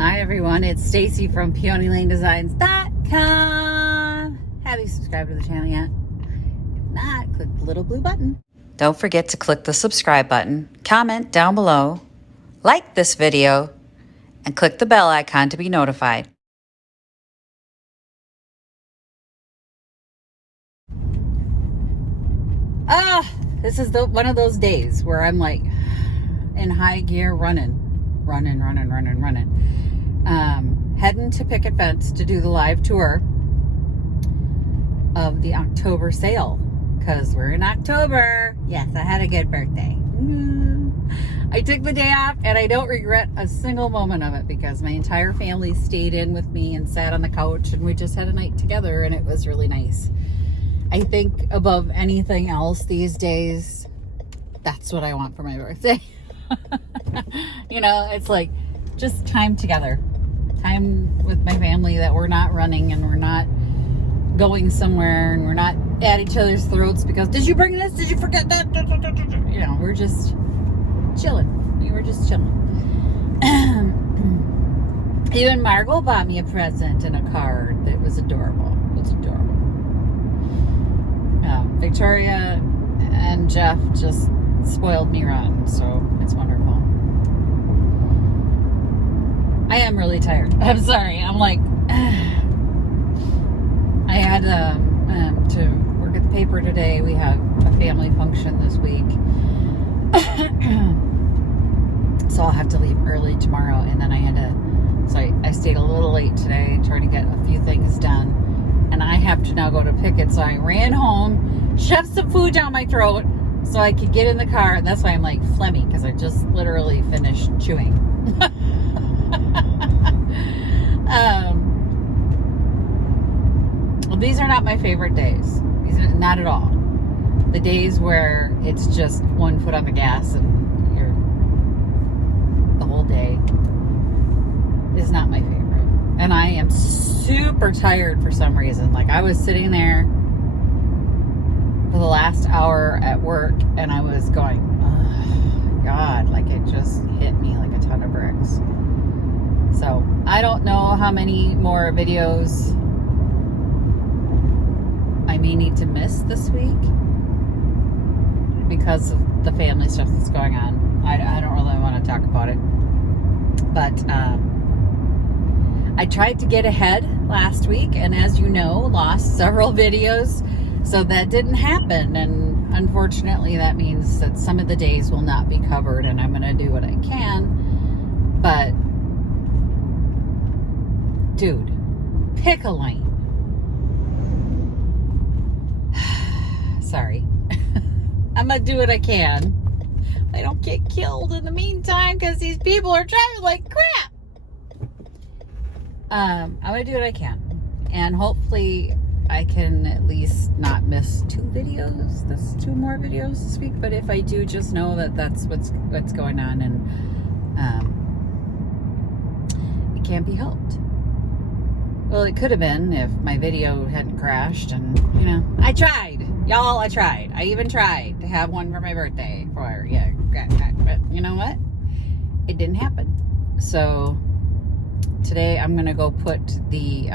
Hi everyone, it's Stacy from PeonyLaneDesigns.com. Have you subscribed to the channel yet? If not, click the little blue button. Don't forget to click the subscribe button, comment down below, like this video, and click the bell icon to be notified. This is one of those days where I'm like in high gear running. Heading to Picket Fence to do the live tour of the October sale because we're in October. Yes, I had a good birthday. I took the day off and I don't regret a single moment of it because my entire family stayed in with me and sat on the couch and we just had a night together and it was really nice. I think above anything else these days, that's what I want for my birthday. You know, it's like just time together. Time with my family that we're not running and we're not going somewhere and we're not at each other's throats because did you bring this? Did you forget that? You know, we're just chilling. We were just chilling. Even Margot bought me a present and a card that was adorable. It was adorable. Victoria and Jeff just spoiled me rotten, so it's wonderful. I am really tired. I'm sorry. I'm like, I had to work at the paper today. We have a family function this week. So I'll have to leave early tomorrow. And then I stayed a little late today trying to get a few things done. And I have to now go to Pucket. So I ran home, shoved some food down my throat so I could get in the car. And that's why I'm like phlegmy because I just literally finished chewing. Well, these are not my favorite days. These are not at all. The days where it's just one foot on the gas and you're the whole day is not my favorite. And I am super tired for some reason. Like I was sitting there for the last hour at work and I was going, oh God, like it just hit me like a ton of bricks. So I don't know how many more videos I may need to miss this week because of the family stuff that's going on. I don't really want to talk about it. But I tried to get ahead last week and as you know, lost several videos. So that didn't happen. And unfortunately that means that some of the days will not be covered and I'm going to do what I can. But dude, pick a lane. Sorry. I'm going to do what I can. I don't get killed in the meantime because these people are driving like crap. I'm going to do what I can. And hopefully I can at least not miss two more videos this week. But if I do, just know that that's what's going on. And it can't be helped. Well, it could have been if my video hadn't crashed and, you know, I tried. Y'all, I tried. I even tried to have one for my birthday. But you know what? It didn't happen. So today I'm going to go put the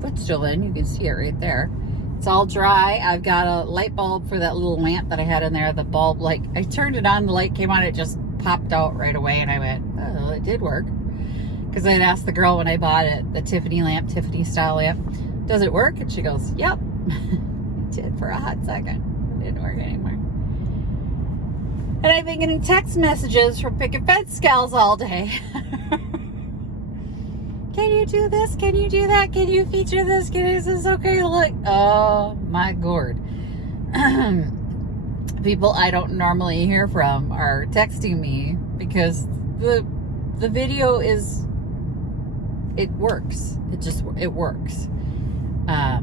footstool in. You can see it right there. It's all dry. I've got a light bulb for that little lamp that I had in there. The bulb, like, I turned it on, the light came on, it just popped out right away. And I went, oh, it did work. Because I had asked the girl when I bought it, the Tiffany style lamp, does it work? And she goes, yep. It did for a hot second. It didn't work anymore. And I've been getting text messages from Picket Fence gals all day. Can you do this? Can you do that? Can you feature this? Is this okay to look? Oh my gourd. People I don't normally hear from are texting me because the video is, it works. It works. I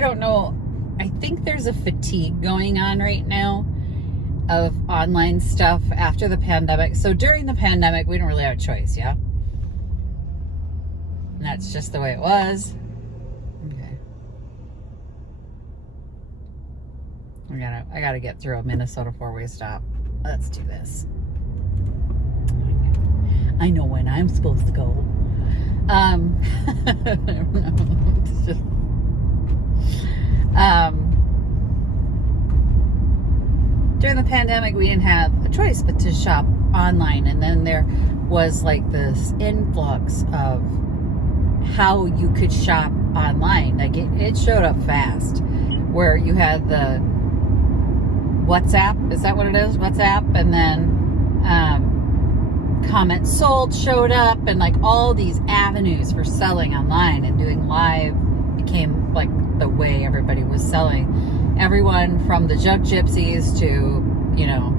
don't know. I think there's a fatigue going on right now of online stuff after the pandemic. So during the pandemic, we didn't really have a choice, yeah? And that's just the way it was. Okay. I gotta get through a Minnesota four-way stop. Let's do this. Oh my I know when I'm supposed to go. It's just, during the pandemic, we didn't have a choice but to shop online. And then there was like this influx of how you could shop online. Like it showed up fast, where you had the WhatsApp, is that what it is? WhatsApp, and then comment sold showed up, and like all these avenues for selling online, and doing live became like the way everybody was selling. Everyone from the junk gypsies to, you know,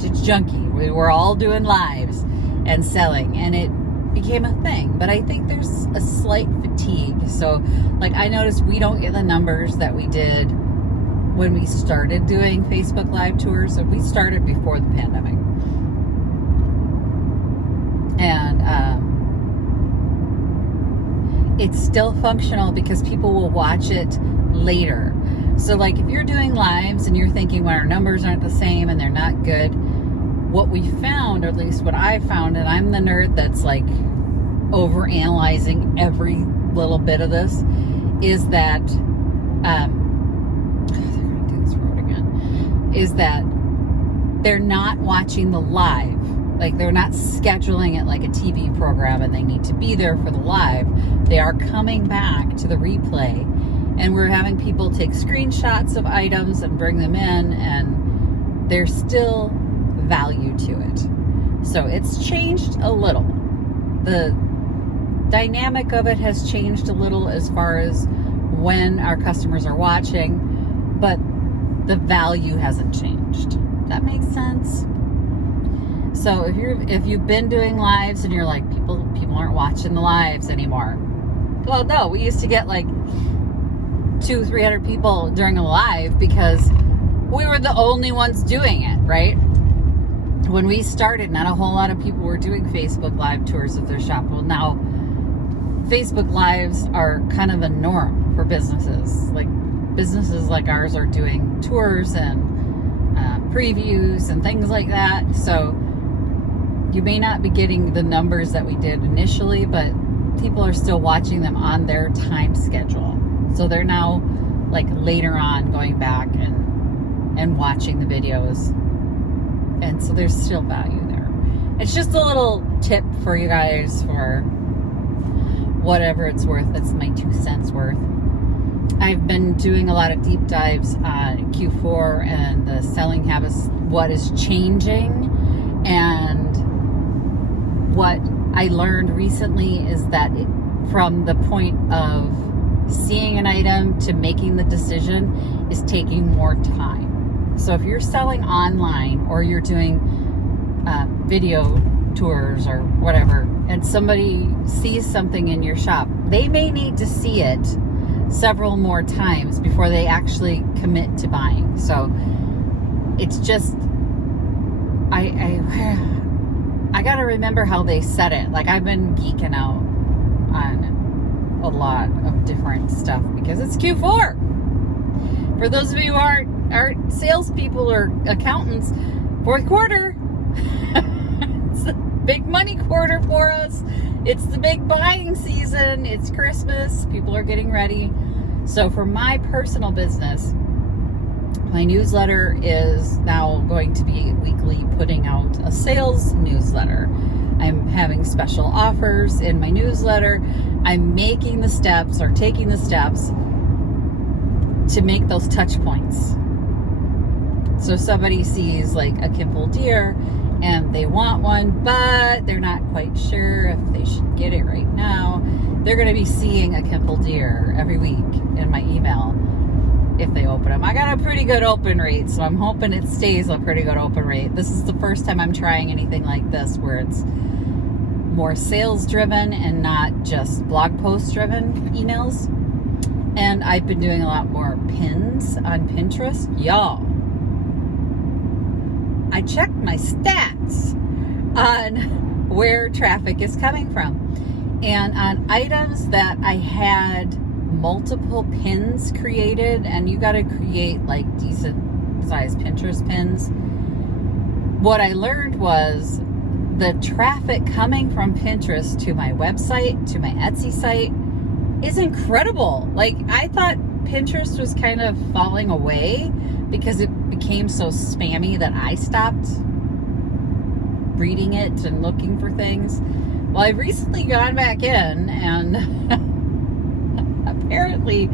to junkie, we were all doing lives and selling, and it became a thing. But I think there's a slight fatigue. So like I noticed we don't get the numbers that we did when we started doing Facebook live tours. So we started before the pandemic, and it's still functional because people will watch it later. So like if you're doing lives and you're thinking, well, our numbers aren't the same and they're not good, what we found, or at least what I found, and I'm the nerd that's like over analyzing every little bit of this, is that they're gonna do this road again, is that they're not watching the live. Like they're not scheduling it like a TV program and they need to be there for the live. They are coming back to the replay, and we're having people take screenshots of items and bring them in, and there's still value to it. So it's changed a little. The dynamic of it has changed a little as far as when our customers are watching, but the value hasn't changed. That makes sense. So if you've been doing lives and you're like, people aren't watching the lives anymore. Well, no, we used to get like 200-300 people during a live because we were the only ones doing it, right? When we started, not a whole lot of people were doing Facebook live tours of their shop. Well, now Facebook lives are kind of a norm for businesses. Like businesses like ours are doing tours and previews and things like that. So you may not be getting the numbers that we did initially, but people are still watching them on their time schedule. So they're now like later on going back and watching the videos. And so there's still value there. It's just a little tip for you guys for whatever it's worth. That's my 2 cents worth. I've been doing a lot of deep dives on Q4 and the selling habits, what is changing. And what I learned recently is that from the point of seeing an item to making the decision is taking more time. So if you're selling online or you're doing video tours or whatever, and somebody sees something in your shop, they may need to see it several more times before they actually commit to buying. So it's just, I gotta remember how they said it. Like I've been geeking out on a lot of different stuff because it's Q4. For those of you who aren't salespeople or accountants, fourth quarter, it's a big money quarter for us. It's the big buying season. It's Christmas. People are getting ready. So for my personal business, my newsletter is now going to be weekly putting out a sales newsletter. I'm having special offers in my newsletter. I'm making the steps or taking the steps to make those touch points. So somebody sees like a Kimple deer and they want one, but they're not quite sure if they should get it right now. They're going to be seeing a Kimple deer every week in my email if they open them. I got a pretty good open rate, so I'm hoping it stays a pretty good open rate. This is the first time I'm trying anything like this where it's more sales driven and not just blog post driven emails. And I've been doing a lot more pins on Pinterest. Y'all, I checked my stats on where traffic is coming from. And on items that I had multiple pins created, and you got to create like decent size Pinterest pins. What I learned was the traffic coming from Pinterest to my website, to my Etsy site, is incredible. Like, I thought Pinterest was kind of falling away because it became so spammy that I stopped reading it and looking for things. Well, I've recently gone back in, and apparently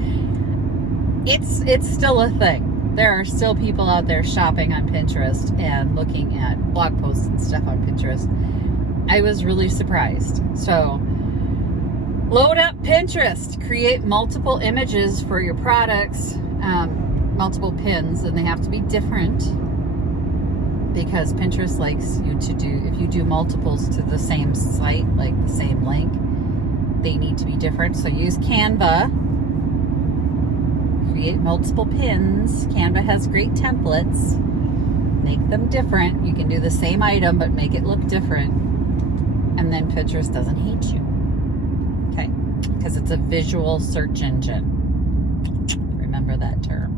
it's still a thing. There are still people out there shopping on Pinterest and looking at blog posts and stuff on Pinterest. I was really surprised. So load up Pinterest, create multiple images for your products, multiple pins, and they have to be different because Pinterest likes you to do, if you do multiples to the same site, like the same link, they need to be different. So use Canva, create multiple pins. Canva has great templates. Make them different. You can do the same item, but make it look different. And then Pinterest doesn't hate you. Okay? Because it's a visual search engine. Remember that term.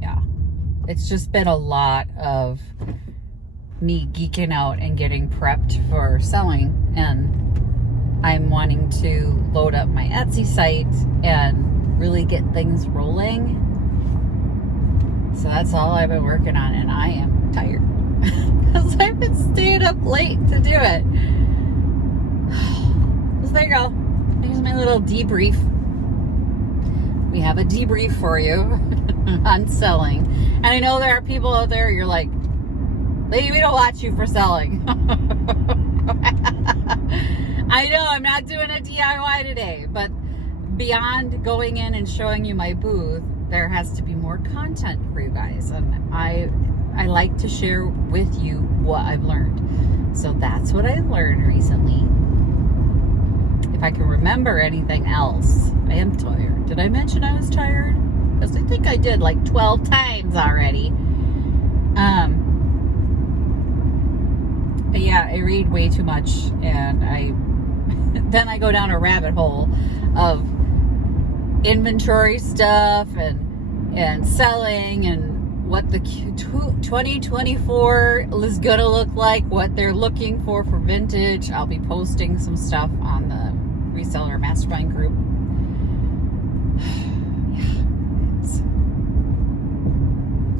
Yeah. It's just been a lot of me geeking out and getting prepped for selling, and I'm wanting to load up my Etsy site and really get things rolling. So that's all I've been working on, and I am tired because I've been staying up late to do it. So there you go. Here's my little debrief. We have a debrief for you on selling. And I know there are people out there, you're like, lady, we don't watch you for selling. I know I'm not doing a DIY today, but beyond going in and showing you my booth, there has to be more content for you guys. And I like to share with you what I've learned. So that's what I've learned recently. If I can remember anything else, I am tired. Did I mention I was tired? Because I think I did like 12 times already. But yeah, I read way too much, and then I go down a rabbit hole of inventory stuff and selling and what the 2024 is gonna look like, what they're looking for vintage. I'll be posting some stuff on the reseller mastermind group.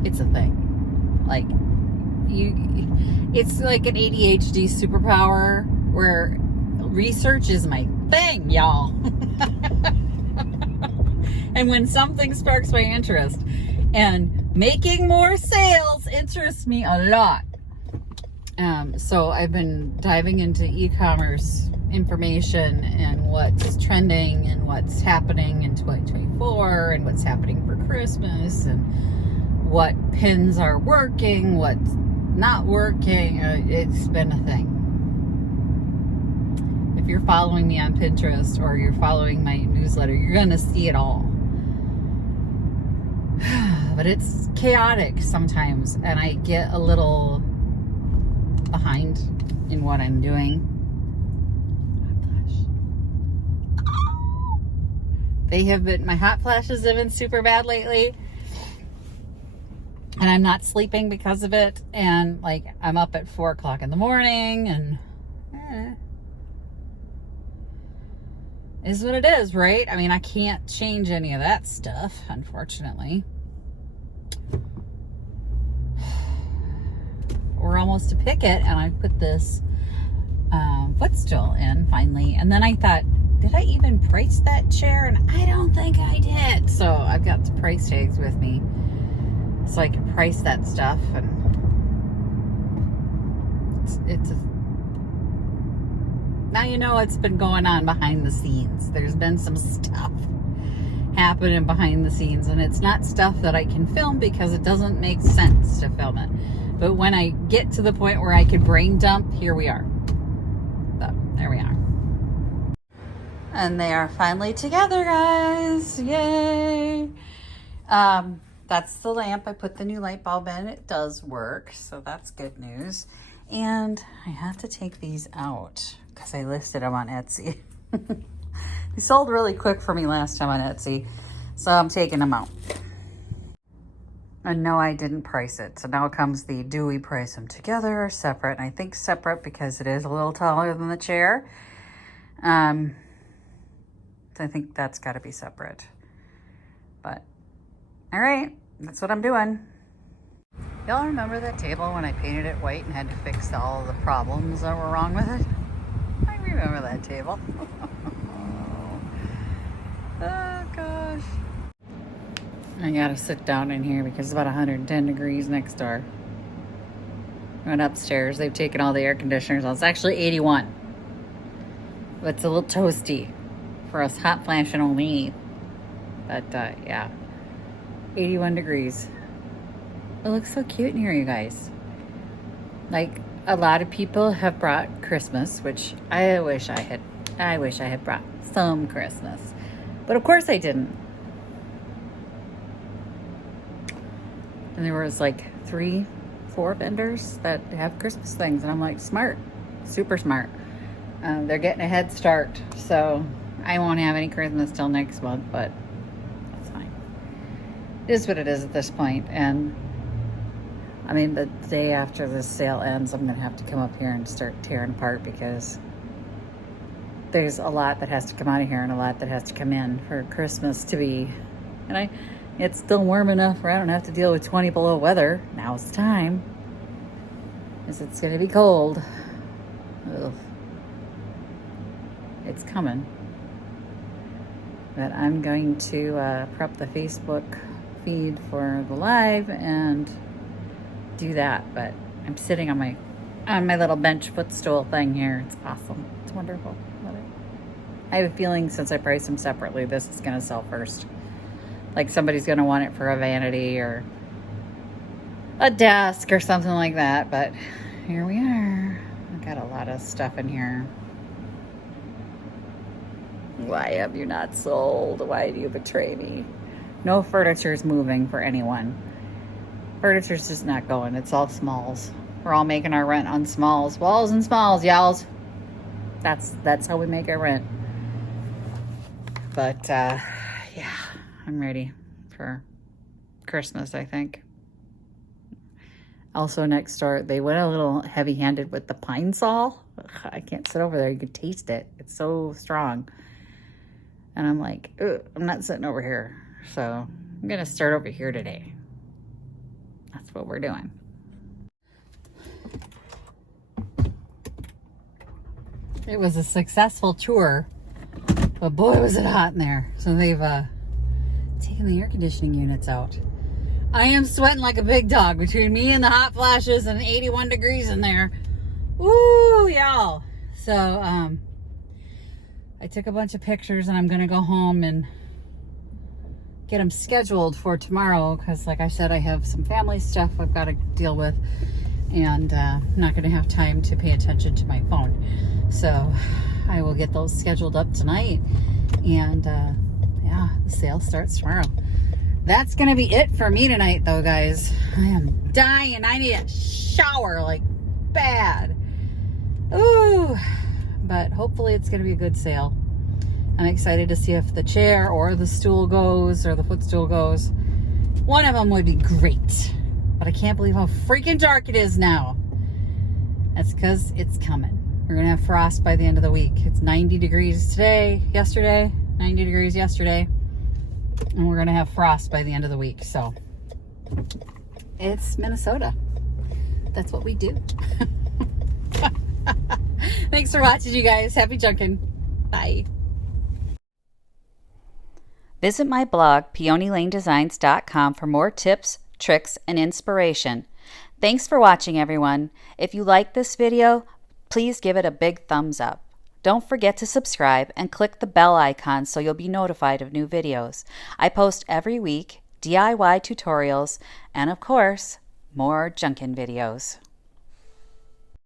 It's a thing. Like, it's like an ADHD superpower where research is my thing, y'all. And when something sparks my interest, and making more sales interests me a lot. So I've been diving into e-commerce information and what's trending and what's happening in 2024 and what's happening for Christmas and what pins are working, what's not working. It's been a thing. If you're following me on Pinterest or you're following my newsletter, you're gonna see it all. But it's chaotic sometimes, and I get a little behind in what I'm doing. My hot flashes have been super bad lately, and I'm not sleeping because of it, and like I'm up at 4 o'clock in the morning, and is what it is, right? I mean, I can't change any of that stuff, unfortunately. We're almost to Pucket, and I put this footstool in finally, and then I thought, did I even price that chair? And I don't think I did. So I've got the price tags with me so I can price that stuff, and now you know what's been going on behind the scenes. There's been some stuff happening behind the scenes, and it's not stuff that I can film because it doesn't make sense to film it. But when I get to the point where I can brain dump, here we are. So, there we are. And they are finally together, guys. Yay. That's the lamp. I put the new light bulb in. It does work, so that's good news. And I have to take these out because I listed them on Etsy. They sold really quick for me last time on Etsy, so I'm taking them out. And no, I didn't price it. So now comes the, do we price them together or separate? And I think separate because it is a little taller than the chair. So I think that's got to be separate. But, all right, that's what I'm doing. Y'all remember that table when I painted it white and had to fix all the problems that were wrong with it? I remember that table. Oh, gosh. I gotta sit down in here because it's about 110 degrees next door. Went upstairs. They've taken all the air conditioners on. It's actually 81. But it's a little toasty for us hot flashing only. But, yeah. 81 degrees. It looks so cute in here, you guys. Like, a lot of people have brought Christmas, which I wish I had brought some Christmas. But of course I didn't. And there was like 3-4 vendors that have Christmas things. And I'm like, smart, super smart. They're getting a head start. So I won't have any Christmas till next month, but that's fine. It is what it is at this point. And I mean, the day after this sale ends, I'm going to have to come up here and start tearing apart because there's a lot that has to come out of here and a lot that has to come in for Christmas to be. And it's still warm enough where I don't have to deal with 20 below weather. Now's the time. Because it's going to be cold. Ugh. It's coming. But I'm going to prep the Facebook feed for the live and do that. But I'm sitting on my little bench footstool thing here. It's awesome. It's wonderful. Love it. I have a feeling since I priced them separately, this is going to sell first. Like somebody's going to want it for a vanity or a desk or something like that. But here we are. I got a lot of stuff in here. Why have you not sold? Why do you betray me? No furniture is moving for anyone. Furniture's just not going. It's all smalls. We're all making our rent on smalls. Walls and smalls, y'all. That's how we make our rent. But, yeah, I'm ready for Christmas, I think. Also next door, they went a little heavy-handed with the pine sol. Ugh, I can't sit over there. You can taste it. It's so strong. And I'm like, I'm not sitting over here. So I'm going to start over here today. That's what we're doing. It was a successful tour, but boy, was it hot in there. So they've taken the air conditioning units out. I am sweating like a big dog between me and the hot flashes and 81 degrees in there. Woo, y'all. So, I took a bunch of pictures and I'm going to go home and get them scheduled for tomorrow because, like I said, I have some family stuff I've got to deal with and I'm not going to have time to pay attention to my phone. So I will get those scheduled up tonight and yeah, the sale starts tomorrow. That's going to be it for me tonight though, guys. I am dying. I need a shower like bad. Ooh, but hopefully it's going to be a good sale. I'm excited to see if the chair or the stool goes or the footstool goes. One of them would be great. But I can't believe how freaking dark it is now. That's because it's coming. We're going to have frost by the end of the week. It's 90 degrees yesterday, 90 degrees yesterday. And we're going to have frost by the end of the week. So it's Minnesota. That's what we do. Thanks for watching, you guys. Happy junkin'. Bye. Visit my blog, peonylanedesigns.com, for more tips, tricks, and inspiration. Thanks for watching, everyone. If you like this video, please give it a big thumbs up. Don't forget to subscribe and click the bell icon so you'll be notified of new videos. I post every week, DIY tutorials, and of course, more junkin' videos.